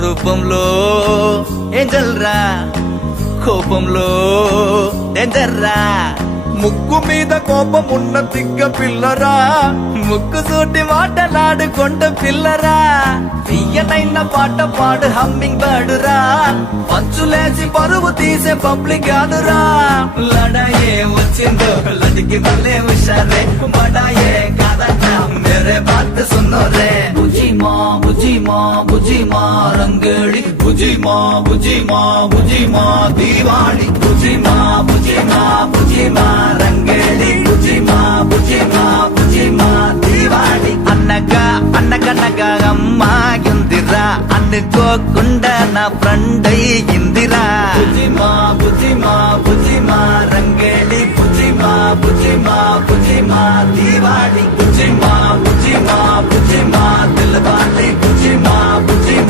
రూపంలో ఏంజల్ రా, కోపంలో డేంజర్ రా. ముక్కు మీద కోపం ఉన్న తిక్క పిల్లరా, ముక్కు సూటి మాటలాడుకొండ పిల్లరా. తీయనైన పాట పాడు హమ్మింగ్ బర్డురా, పంచులేసి పరువు తీసే పబ్లిక్ కాదురా. లడాయే వచ్చిందో లడికి వల్లే హుషారే, బడాయే కాదట మేరే బాత్ సున్నో రే. బుజీ మా బుజీ మా బుజీ మా రంగేళి, బుజీ మా బుజీ మా బుజీ మా దీవాళి. బుజీ మా బుజీ మా బుజీ మా రంగేళి, బుజీ మా బుజీ మా బుజీ మా దీవాళి. అన్నగా అన్నగనగా అమ్మాయిందిరా, అనుకోకుండా నా ఫ్రెండ్ అయ్యిందిరా. బుజీ మా బుజీ మా బుజీ మా రంగేళి, బుజీ మా బుజీ మా బుజీ మా దీవాళి. బుజీ మా బుజీ మా బుజీ మా దిల్వాళి, బుజీ మా బుజీ